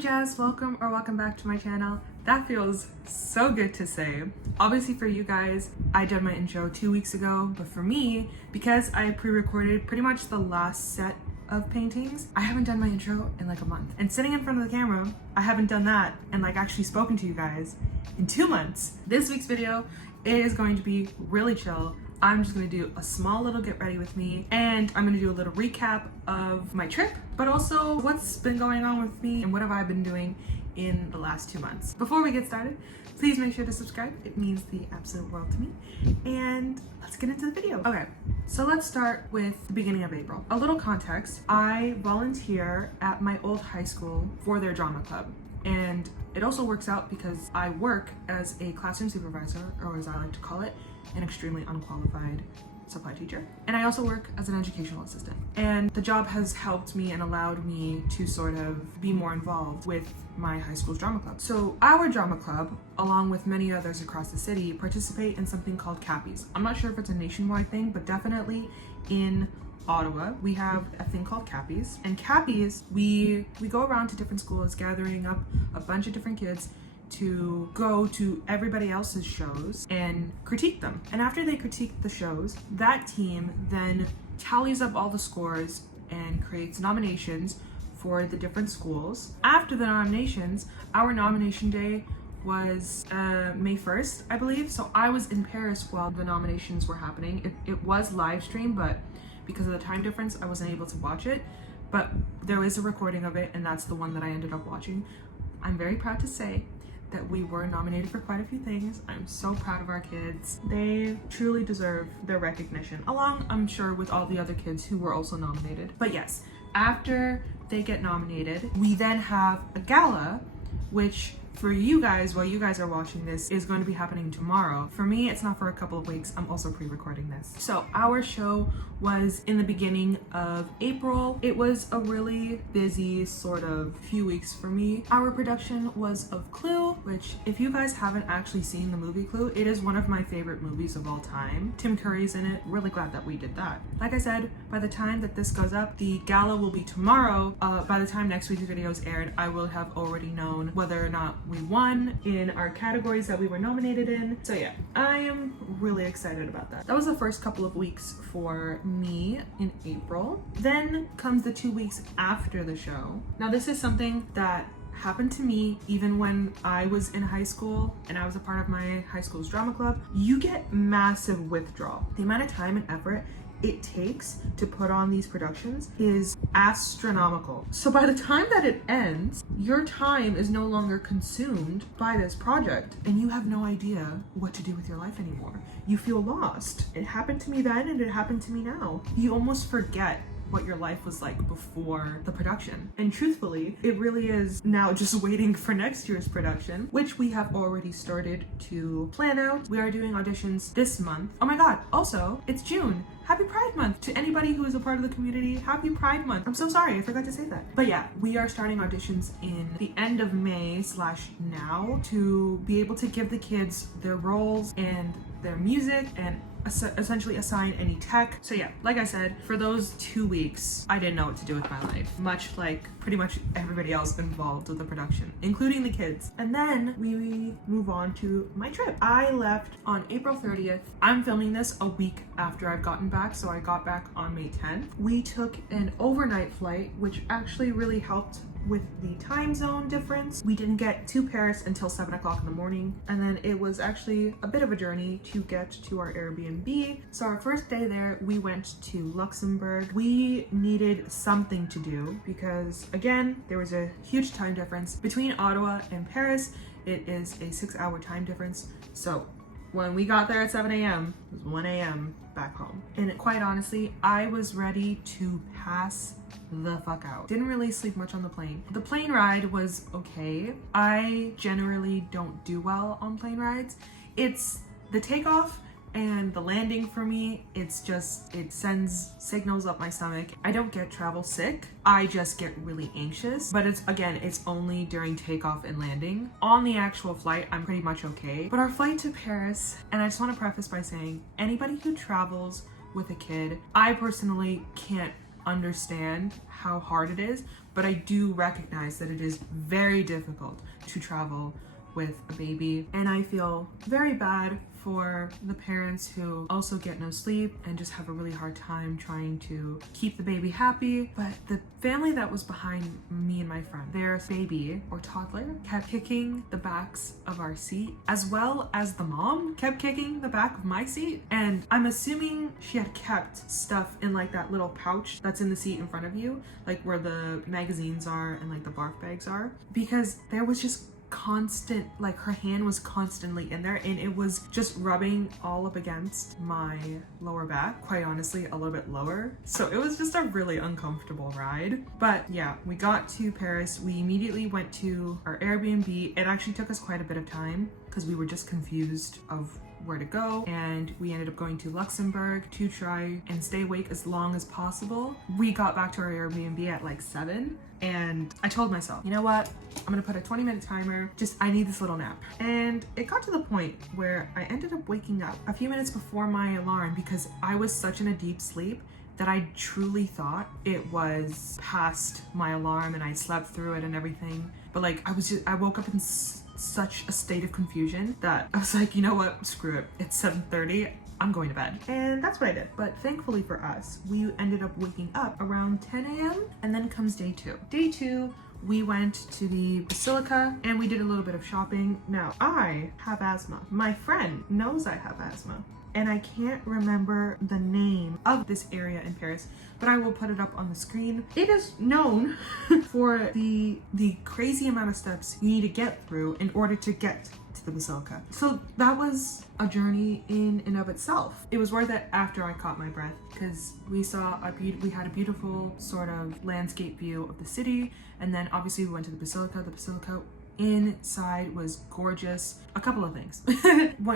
Jess, welcome back to my channel. That feels so good to say. Obviously for you guys, I did my intro 2 weeks ago, but for me, because I pre-recorded pretty much the last set of paintings, I haven't done my intro in like a month. And sitting in front of the camera, I haven't done that and like actually spoken to you guys in 2 months. This week's video is going to be really chill. I'm just gonna do a small little get ready with me, and I'm gonna do a little recap of my trip, but also what's been going on with me and what have I been doing in the last 2 months. Before we get started, please make sure to subscribe. It means the absolute world to me. And let's get into the video. Okay, so let's start with the beginning of April. A little context, I volunteer at my old high school for their drama club. And it also works out because I work as a classroom supervisor, or as I like to call it, an extremely unqualified supply teacher. And I also work as an educational assistant. And the job has helped me and allowed me to sort of be more involved with my high school's drama club. So our drama club, along with many others across the city, participate in something called Cappies. I'm not sure if it's a nationwide thing, but definitely in Ottawa, we have a thing called Cappies. And Cappies, we go around to different schools, gathering up a bunch of different kids to go to everybody else's shows and critique them. And after they critique the shows, that team then tallies up all the scores and creates nominations for the different schools. After the nominations, our nomination day was May 1st, I believe. So I was in Paris while the nominations were happening. It was live streamed, but because of the time difference, I wasn't able to watch it. But there is a recording of it, and that's the one that I ended up watching. I'm very proud to say that we were nominated for quite a few things. I'm so proud of our kids. They truly deserve their recognition, along, I'm sure, with all the other kids who were also nominated. But yes, after they get nominated, we then have a gala, which for you guys, while you guys are watching this, is going to be happening tomorrow. For me, it's not for a couple of weeks. I'm also pre-recording this. So our show was in the beginning of April. It was a really busy sort of few weeks for me. Our production was of Clue, which if you guys haven't actually seen the movie Clue, it is one of my favorite movies of all time. Tim Curry's in it. Really glad that we did that. Like I said, by the time that this goes up, the gala will be tomorrow. By the time next week's video is aired, I will have already known whether or not we won in our categories that we were nominated in. So yeah, I am really excited about that. That was the first couple of weeks for me in April. Then comes the 2 weeks after the show. Now this is something that happened to me even when I was in high school and I was a part of my high school's drama club. You get massive withdrawal. The amount of time and effort it takes to put on these productions is astronomical. So by the time that it ends, your time is no longer consumed by this project and you have no idea what to do with your life anymore. You feel lost. It happened to me then and it happened to me now. You almost forget what your life was like before the production. And truthfully, it really is now just waiting for next year's production, which we have already started to plan out. We are doing auditions this month. Oh my God, also, it's June. Happy Pride Month to anybody who is a part of the community. Happy Pride Month. I'm so sorry, I forgot to say that. But yeah, we are starting auditions in the end of May / now to be able to give the kids their roles and their music and essentially assign any tech. So yeah, like I said, for those 2 weeks, I didn't know what to do with my life, much like pretty much everybody else involved with the production, including the kids. And then we move on to my trip. I left on April 30th. I'm filming this a week after I've gotten back, so I got back on May 10th. We took an overnight flight, which actually really helped with the time zone difference. We didn't get to Paris until 7 o'clock in the morning, and then it was actually a bit of a journey to get to our Airbnb. So our first day there, we went to Luxembourg. We needed something to do because, again, there was a huge time difference between Ottawa and Paris. It is a 6-hour time difference. So when we got there at 7 a.m., it was 1 a.m. back home. And quite honestly, I was ready to pass the fuck out. Didn't really sleep much on the plane. The plane ride was okay. I generally don't do well on plane rides. It's the takeoff and the landing for me. It's just, it sends signals up my stomach. I don't get travel sick. I just get really anxious. But it's only during takeoff and landing. On the actual flight, I'm pretty much okay. But our flight to Paris, and I just want to preface by saying, anybody who travels with a kid, I personally can't understand how hard it is, but I do recognize that it is very difficult to travel with a baby, and I feel very bad for the parents who also get no sleep and just have a really hard time trying to keep the baby happy. But the family that was behind me and my friend, their baby or toddler kept kicking the backs of our seat, as well as the mom kept kicking the back of my seat. And I'm assuming she had kept stuff in like that little pouch that's in the seat in front of you, like where the magazines are and like the barf bags are, because there was just constant, like her hand was constantly in there and it was just rubbing all up against my lower back, quite honestly a little bit lower. So it was just a really uncomfortable ride. But yeah, we got to Paris. We immediately went to our Airbnb. It actually took us quite a bit of time because we were just confused of where to go, and we ended up going to Luxembourg to try and stay awake as long as possible. We got back to our Airbnb at like 7, and I told myself, you know what, I'm gonna put a 20-minute timer, I need this little nap. And it got to the point where I ended up waking up a few minutes before my alarm because I was such in a deep sleep that I truly thought it was past my alarm and I slept through it and everything. But like I woke up in such a state of confusion that I was like, you know what, screw it, it's 7:30, I'm going to bed. And that's what I did. But thankfully for us, we ended up waking up around 10 a.m. and then comes day 2. Day 2, we went to the Basilica and we did a little bit of shopping. Now, I have asthma. My friend knows I have asthma, and I can't remember the name of this area in Paris, but I will put it up on the screen. It is known for the crazy amount of steps you need to get through in order to get to the Basilica. So that was a journey in and of itself. It was worth it after I caught my breath because we had a beautiful sort of landscape view of the city, and then obviously we went to the Basilica. The Basilica inside was gorgeous. A couple of things.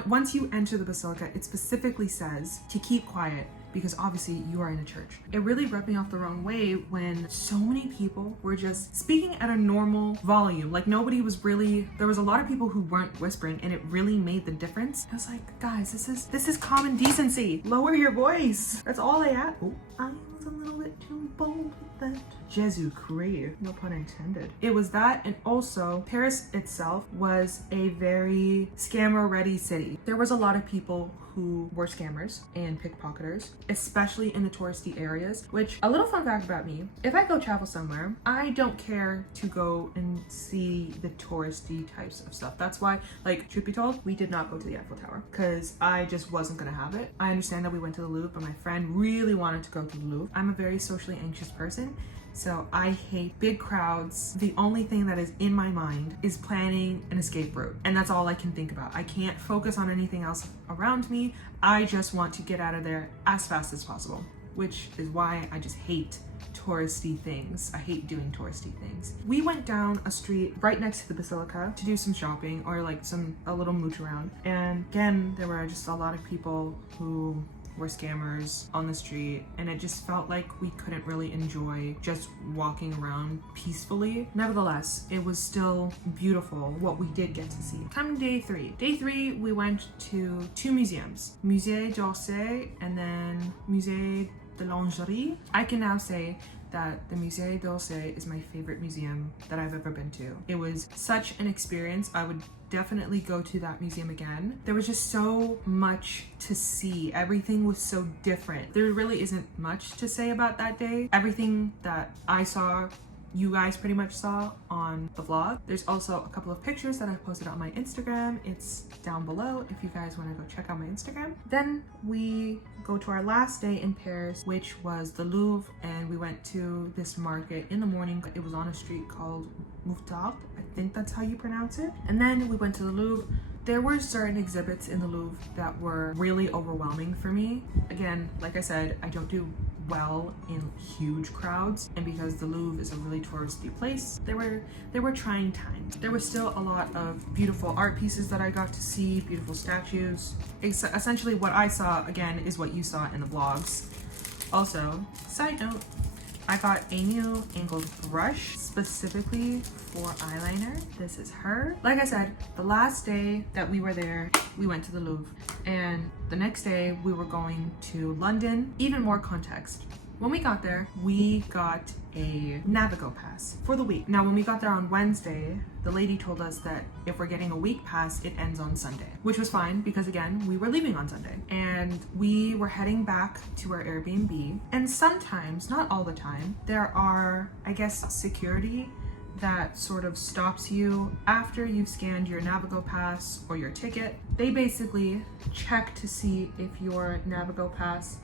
Once you enter the Basilica, it specifically says to keep quiet because obviously you are in a church. It really rubbed me off the wrong way when so many people were just speaking at a normal volume. Like there was a lot of people who weren't whispering, and it really made the difference. I was like, guys, this is common decency. Lower your voice. That's all I asked. Oh, I was a little bit too bold with that. Jesus Christ, no pun intended. It was that, and also Paris itself was a very scammer ready city. There was a lot of people who were scammers and pickpocketers, especially in the touristy areas, which, a little fun fact about me, if I go travel somewhere, I don't care to go and see the touristy types of stuff. That's why, like, truth be told, we did not go to the Eiffel Tower because I just wasn't gonna have it. I understand that we went to the Louvre, but my friend really wanted to go to the Louvre. I'm a very socially anxious person, so I hate big crowds. The only thing that is in my mind is planning an escape route, and that's all I can think about. I can't focus on anything else around me. I just want to get out of there as fast as possible, which is why I just hate touristy things. I hate doing touristy things. We went down a street right next to the Basilica to do some shopping or like a little mooch around, and again there were just a lot of people who were scammers on the street, and it just felt like we couldn't really enjoy just walking around peacefully. Nevertheless, it was still beautiful what we did get to see. Come day 3. Day 3, we went to 2 museums, Musée d'Orsay and then Musée de Lingerie. I can now say that the Musée d'Orsay is my favorite museum that I've ever been to. It was such an experience. I would definitely go to that museum again. There was just so much to see. Everything was so different. There really isn't much to say about that day. Everything that I saw, you guys pretty much saw on the vlog. There's also a couple of pictures that I posted on my Instagram. It's down below if you guys want to go check out my Instagram. Then we go to our last day in Paris, which was the Louvre, and we went to this market in the morning. It was on a street called Mouffetard, I think that's how you pronounce it. And then we went to the Louvre. There were certain exhibits in the Louvre that were really overwhelming for me. Again, like I said, I don't do well in huge crowds, and because the Louvre is a really touristy place, there were trying times. There was still a lot of beautiful art pieces that I got to see, beautiful statues. Essentially what I saw, again, is what you saw in the vlogs. Also, side note, I got a new angled brush specifically for eyeliner. This is her. Like I said, the last day that we were there, we went to the Louvre, and the next day we were going to London. Even more context. When we got there, we got a Navigo pass for the week. Now, when we got there on Wednesday, the lady told us that if we're getting a week pass, it ends on Sunday, which was fine because again, we were leaving on Sunday and we were heading back to our Airbnb. And sometimes, not all the time, there are, I guess, security that sort of stops you after you've scanned your Navigo pass or your ticket. They basically check to see if your Navigo pass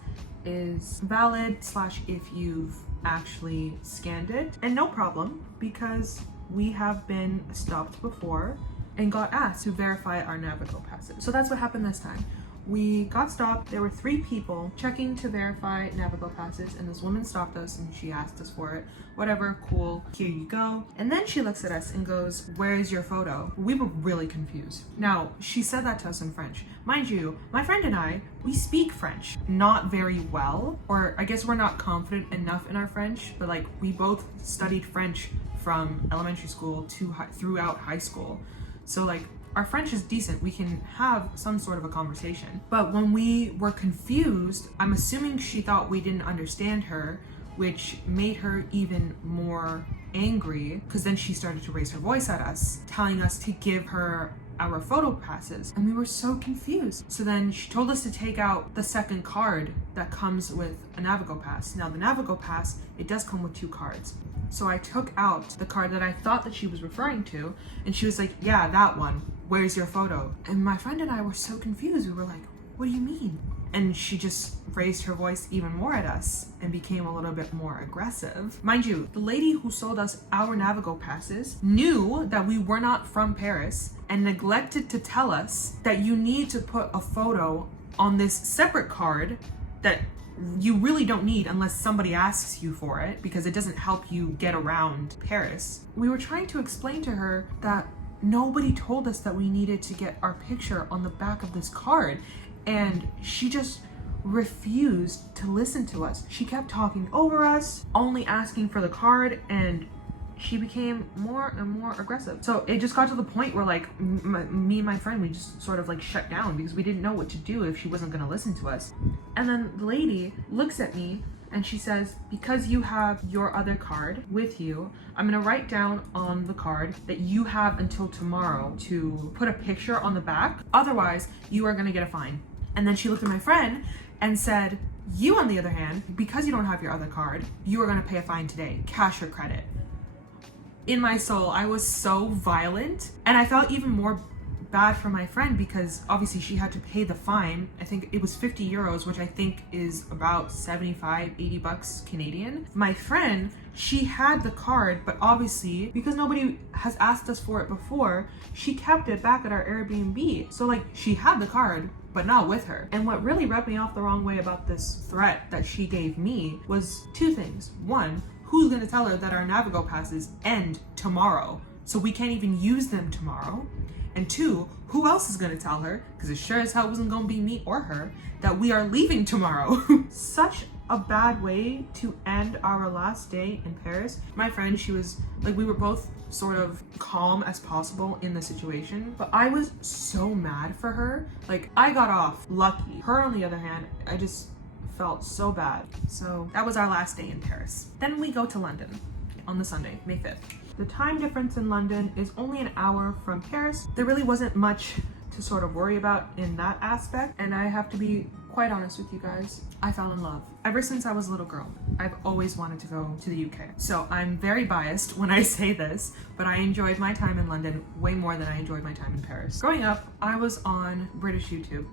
is valid / if you've actually scanned it. And no problem, because we have been stopped before and got asked to verify our Navigo passes. So that's what happened this time. We got stopped. There were 3 people checking to verify Navigo passes, and this woman stopped us and she asked us for it. Whatever, cool, here you go. And then she looks at us and goes, "Where's your photo?" We were really confused. Now, she said that to us in French. Mind you, my friend and I, we speak French, not very well, or I guess we're not confident enough in our French, but like we both studied French from elementary school to throughout high school. So like our French is decent. We can have some sort of a conversation. But when we were confused, I'm assuming she thought we didn't understand her, which made her even more angry, because then she started to raise her voice at us, telling us to give her our photo passes, and we were so confused. So then she told us to take out the second card that comes with a Navigo pass. Now the Navigo pass, it does come with 2 cards. So I took out the card that I thought that she was referring to, and she was like, "Yeah, that one. Where's your photo?" And my friend and I were so confused. We were like, "What do you mean?" And she just raised her voice even more at us and became a little bit more aggressive. Mind you, the lady who sold us our Navigo passes knew that we were not from Paris and neglected to tell us that you need to put a photo on this separate card that you really don't need unless somebody asks you for it, because it doesn't help you get around Paris. We were trying to explain to her that nobody told us that we needed to get our picture on the back of this card, and she just refused to listen to us. She kept talking over us, only asking for the card, and she became more and more aggressive. So it just got to the point where like me and my friend, we just sort of like shut down because we didn't know what to do if she wasn't gonna listen to us. And then the lady looks at me and she says, "Because you have your other card with you, I'm gonna write down on the card that you have until tomorrow to put a picture on the back. Otherwise, you are gonna get a fine." And then she looked at my friend and said, "You, on the other hand, because you don't have your other card, you are gonna pay a fine today, cash or credit." In my soul, I was so violent, and I felt even more bad for my friend because obviously she had to pay the fine. I think it was 50 euros, which I think is about 75, 80 bucks Canadian. My friend, she had the card, but obviously because nobody has asked us for it before, she kept it back at our Airbnb. So like she had the card, but not with her. And what really rubbed me off the wrong way about this threat that she gave me was 2 things. 1, who's gonna tell her that our Navigo passes end tomorrow, so we can't even use them tomorrow? And 2, who else is gonna tell her, because it sure as hell wasn't gonna be me or her, that we are leaving tomorrow? Such a bad way to end our last day in Paris. My friend, she was like, we were both sort of calm as possible in the situation, but I was so mad for her. Like, I got off lucky. Her, on the other hand, I just felt so bad. So that was our last day in Paris. Then we go to London on the Sunday, May 5th. The time difference in London is only an hour from Paris. There really wasn't much to sort of worry about in that aspect, and I have to be quite honest with you guys, I fell in love. Ever since I was a little girl, I've always wanted to go to the UK. So I'm very biased when I say this, but I enjoyed my time in London way more than I enjoyed my time in Paris. Growing up, I was on British YouTube.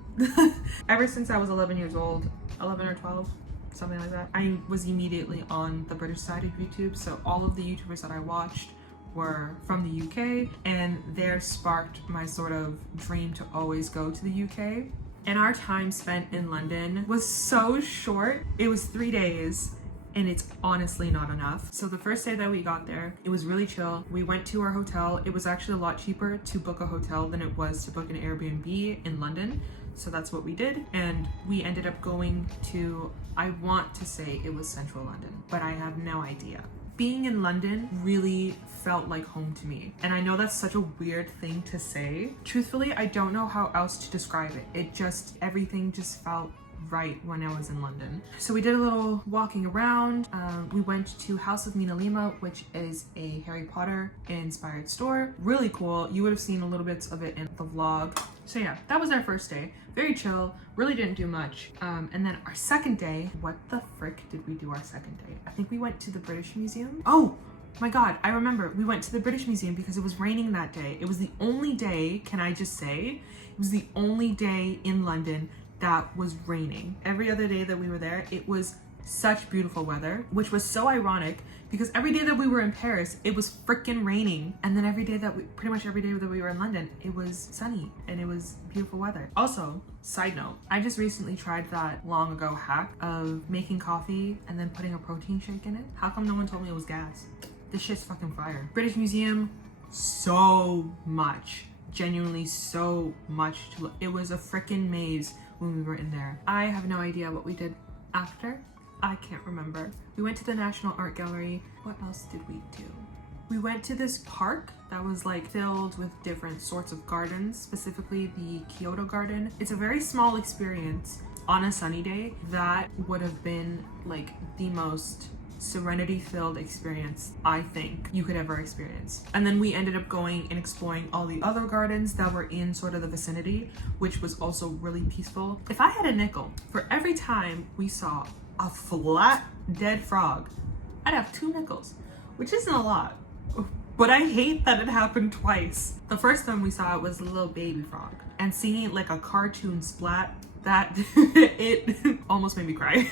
Ever since I was 11 years old, 11 or 12, something like that, I was immediately on the British side of YouTube. So all of the YouTubers that I watched were from the UK, and there sparked my sort of dream to always go to the UK. And our time spent in London was so short. It was 3 days, and it's honestly not enough. So the first day that we got there, it was really chill. We went to our hotel. It was actually a lot cheaper to book a hotel than it was to book an Airbnb in London. So that's what we did. And we ended up going to, I want to say it was central London, but I have no idea. Being in London really felt like home to me. And I know that's such a weird thing to say. Truthfully, I don't know how else to describe it. Everything just felt right when I was in London. So we did a little walking around. We went to House of Mina Lima, which is a Harry Potter inspired store. Really cool. You would have seen a little bits of it in the vlog. So yeah, that was our first day. Very chill, really didn't do much. And then our second day, what the frick did we do our second day? I think we went to the British Museum. Oh my God, I remember. We went to the British Museum because it was raining that day. It was the only day, can I just say, it was the only day in London that was raining. Every other day that we were there, it was such beautiful weather, which was so ironic because every day that we were in Paris, it was freaking raining. And then pretty much every day that we were in London, it was sunny and it was beautiful weather. Also, side note, I just recently tried that long ago hack of making coffee and then putting a protein shake in it. How come no one told me it was gas? This shit's fucking fire. British Museum, so much. Genuinely so much to look. It was a freaking maze when we were in there. I have no idea what we did after. I can't remember. We went to the National Art Gallery. What else did we do? We went to this park that was like filled with different sorts of gardens, specifically the Kyoto Garden. It's a very small experience. On a sunny day, that would have been like the most serenity filled experience I think you could ever experience. And then we ended up going and exploring all the other gardens that were in sort of the vicinity, which was also really peaceful. If I had a nickel for every time we saw a flat dead frog, I'd have 2 nickels, which isn't a lot, but I hate that it happened twice. The first time we saw it was a little baby frog, and seeing it like a cartoon splat, that it almost made me cry.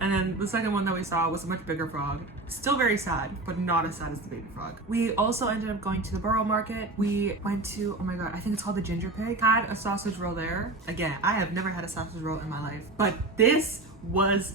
And then the second one that we saw was a much bigger frog. Still very sad, but not as sad as the baby frog. We also ended up going to the Borough Market. We went to, oh my God, I think it's called the Ginger Pig. Had a sausage roll there. Again, I have never had a sausage roll in my life, but this was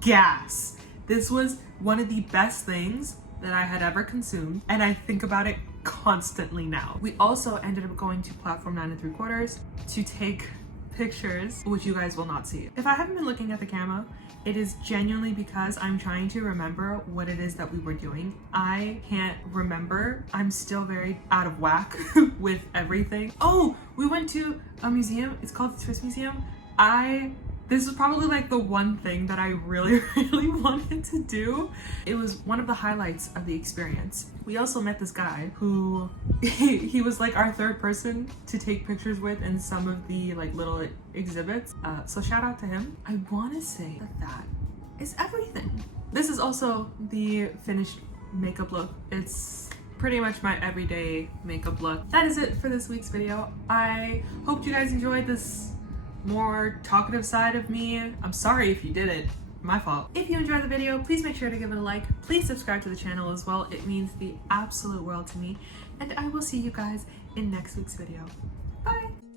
gas. This was one of the best things that I had ever consumed, and I think about it constantly now. We also ended up going to platform 9 3/4 to take pictures, which you guys will not see. If I haven't been looking at the camera, it is genuinely because I'm trying to remember what it is that we were doing. I can't remember. I'm still very out of whack with everything. Oh, we went to a museum. It's called the Swiss Museum. This was probably like the one thing that I really wanted to do. It was one of the highlights of the experience. We also met this guy who, he was like our third person to take pictures with in some of the like little exhibits. So shout out to him. I wanna say that is everything. This is also the finished makeup look. It's pretty much my everyday makeup look. That is it for this week's video. I hope you guys enjoyed this more talkative side of me. I'm sorry if you didn't. My fault. If you enjoyed the video, please make sure to give it a like. Please subscribe to the channel as well. It means the absolute world to me. And I will see you guys in next week's video. Bye!